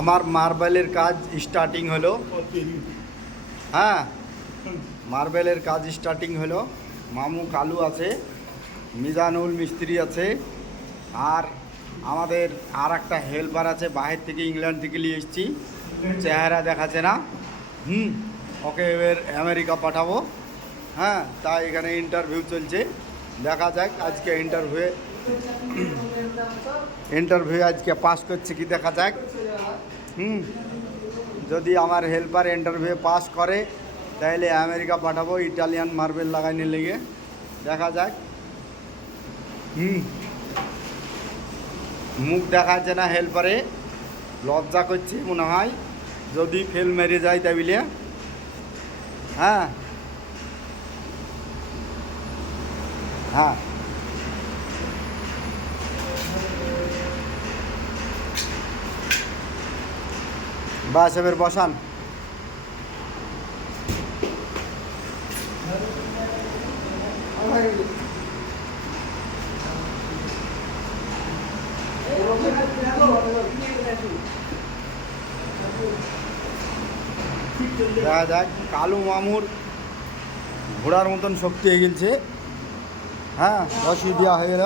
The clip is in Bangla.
আমার মার্বেলের কাজ স্টার্টিং হলো। হ্যাঁ, মার্বেলের কাজ স্টার্টিং হলো। মামু কালু আছে, মিজানুল মিস্ত্রি আছে, আর আমাদের আর একটা হেল্পার আছে, বাহির থেকে ইংল্যান্ড থেকে নিয়ে এসেছি, চেহারা দেখাচ্ছে না। ওকে এবার আমেরিকা পাঠাবো। হ্যাঁ, তাই এখানে ইন্টারভিউ চলছে, দেখা যাক আজকে ইন্টারভিউ আজকে পাস করছে কি দেখা যাক। যদি আমার হেল্পার ইন্টারভিউ পাস করে তাহলে আমেরিকা পাঠাবো ইটালিয়ান মার্বেল লাগাইনে লেগে, দেখা যাক। মুখ দেখাচ্ছে না হেল্পারে, লজ্জা করছে মনে হয়, যদি ফেল মেরে যায় তাইলে। হ্যাঁ হ্যাঁ, বাস এবার বসান। দেখা যাক, কালু মামুর ঘোড়ার মতন শক্তি হয়ে গেছে। হ্যাঁ, বসিয়ে দেওয়া হয়ে গেল।